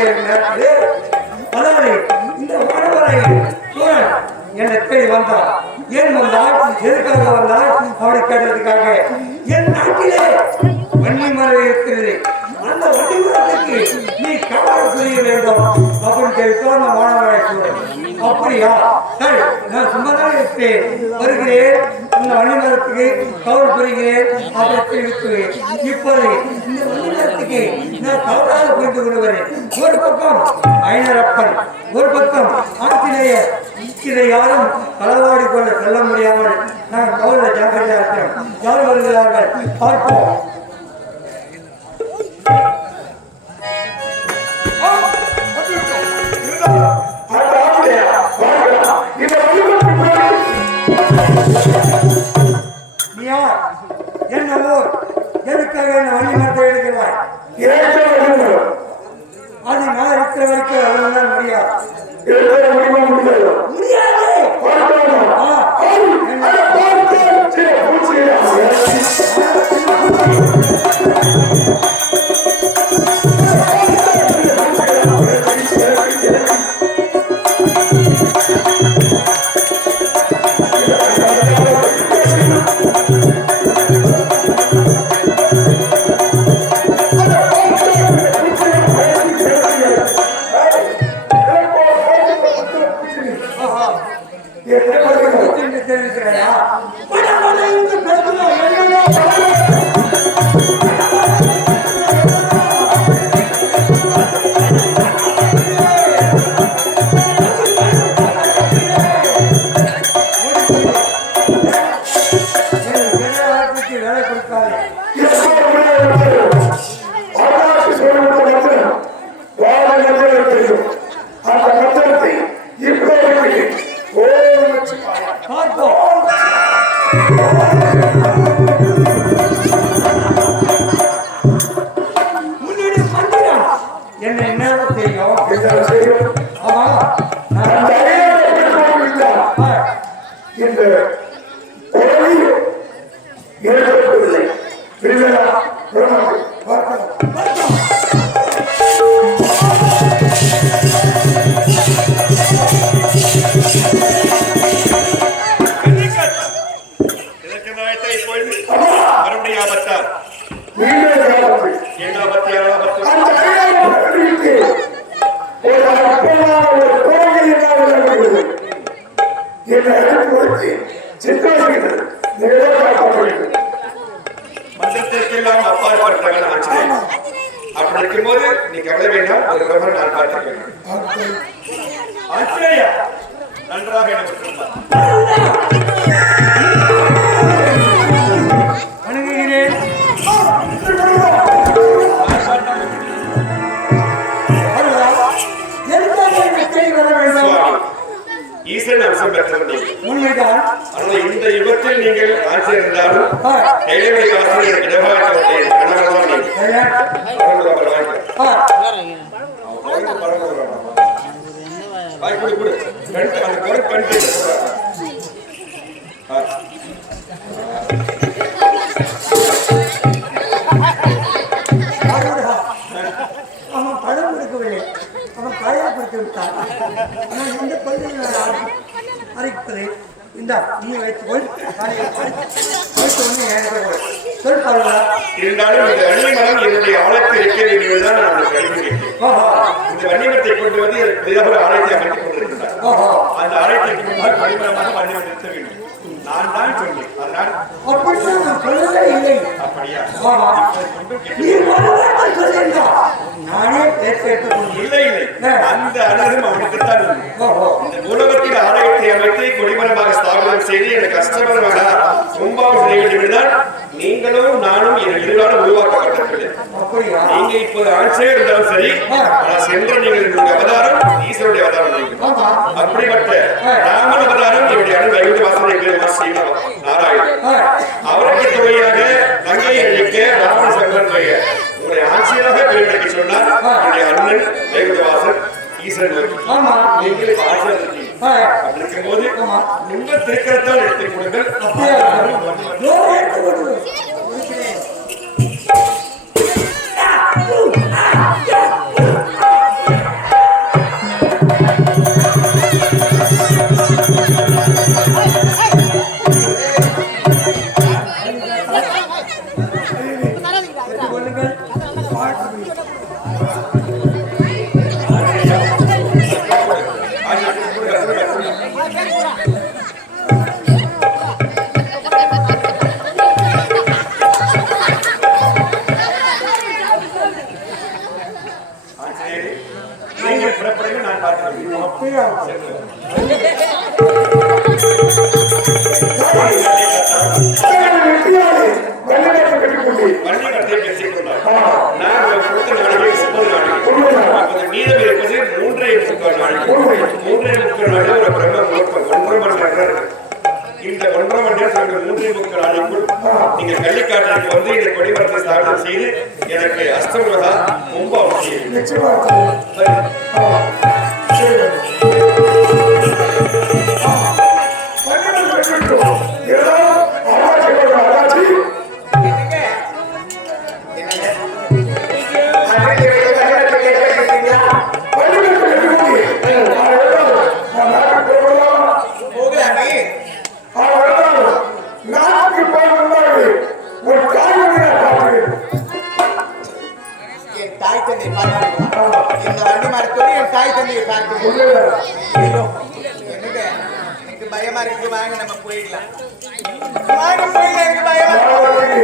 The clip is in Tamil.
கொண்டே இருக்கிறார். அதாவது இந்த மாணவரை சூழல் என்னை தேடி வந்தார். ஏன் வந்தால், எதுக்காக வந்தால் அவரை கேட்டதுக்காக. என் நாட்டிலே வன்னிமரம் இருக்கிறது, அந்த வன்னிமரத்துக்கு நீ காவல் புரிய வேண்டும் அப்படின்னு கேட்டோம். அந்த மாணவரை சூழல் அப்படியா, சரி நான் சும்மாதான் இருக்கிறேன், வருகிறேன், இந்த வன்னிமரத்துக்கு காவல் புரிகிறேன் அப்படின்னு தெரிவிக்கிறேன். இப்போது இந்த வன்னிமரத்துக்கு நான் காவலாக புரிந்து கொள்கிறேன். ஒரு பக்கம் ஐநரப்பன், ஒரு பக்கம் ஆஞ்சநேயர். இதை யாரும் களவாடி கொள்ள செல்ல முடியாமல் நான் கவலை ஜாக்கிரதையாக இருக்கிறோம். யார் வருகிறார்கள் பார்ப்போம். என்ன ஊர், எதுக்காக என்ன வண்டி மரத்தை எடுக்கிறாய்? அது நான் இருக்கிற வரைக்கும் அவ்வளவுதான் முடியாது. மந்தத்திற்கெல்லாம் அப்பாற்பட்டவன் அப்படி இருக்கும்போது நீ கவலை வேண்டாம். ஒரு கவலை நான் பார்த்துக்கிறேன். நன்றாக அணுகுகிறேன். ஈசன் அம்சம் பெற்றவர்கள் உண்மைதான். ஆனால் இந்த யுகத்தில் நீங்கள் ஆட்சி இருந்தாலும் கையிலுடைய ஆசிரியர் இடமாற்றத்தை கணவர்தான் அவன் படம் கொடுக்கவில்லை, அவன் காயப்படுத்தி விட்டான். நான் எந்த பள்ளியில் அரைப்பதை இந்த நீ வைத்துக்கொள். இருந்தாலும் இந்த வன்னிமரம் என்னுடைய ஆலயத்தில் இருக்க வேண்டியதுதான் நான் கழிக்கிறேன். இந்த வன்னிமரத்தை கொண்டு வந்து புதிதாக ஆலயத்தை அமைத்துக் கொண்டிருக்கிறார். அந்த ஆலயத்திற்கு முன்பாக வன்னிமரமாக வன்னிமரம் இருக்க வேண்டும். நான் தான் சொன்னேன். அதனால் அப்படித்தான் நான் சொல்லவே இல்லை. அப்படியா? நானே இல்லை இல்லை, அந்த அனுபவம் அவனுக்குத்தான். இந்த உலகத்தில் ஆலயத்தை அமைத்து கொடிமரமாக ஸ்தாபனம் செய்து எனக்கு கஷ்டப்பட கும்பாவும் செய்ய வேண்டியதுதான். நீங்களும் நானும் இருவராலும் உருவாக்கப்பட்டவர்கள். நீங்க இப்போது ஆட்சியே இருந்தாலும் சரி, சென்ற நீங்கள் அவதாரம் ஈஸ்வருடைய அவதாரம். அப்படிப்பட்ட ராமன் அவதாரம் என்னுடைய அனுபவ வாசனை நாராயணன். அவருக்கு துணையாக நங்கையை அழிக்க ராவண சங்கரன் பெயர் உங்களுடைய ஆட்சியாக பெருமைக்கு சொன்னார் என்னுடைய அண்ணன் வேகுதவாசன் ஈஸ்வரன். நீங்கள் ஆட்சியாக இருக்கீங்க. அப்படி இருக்கும்போது உங்க திருக்கரத்தால் எடுத்துக் கொடுங்கள். நீங்க புறப்படுங்க, நான் பார்த்துக்கிறேன். அப்படியா? வள்ளிக்கட்டை பேசிக்கொண்டார். நான் கொடுத்த நாளைக்கு 30 நாளைக்கு மீதம் இருப்பது 3.25 நாளைக்கு. 3.25 நாளைக்கு ஒரு பிரம்ம முகூர்த்தம் 1.5 மணி நேரம் இருக்கு. இந்த 1.5 மணி நேரம் 3.25 நாளைக்குள் நீங்க கள்ளிக்காட்டிற்கு வந்து இந்த கொடிமரத்தை ஸ்தாபனம் செய்து எனக்கு அஷ்டமுகா கும்பம் பயமா இருக்கு. வாங்க நம்ம போயிடலாம். வாங்க போயிடலாம். எனக்கு பயமா இருக்கு.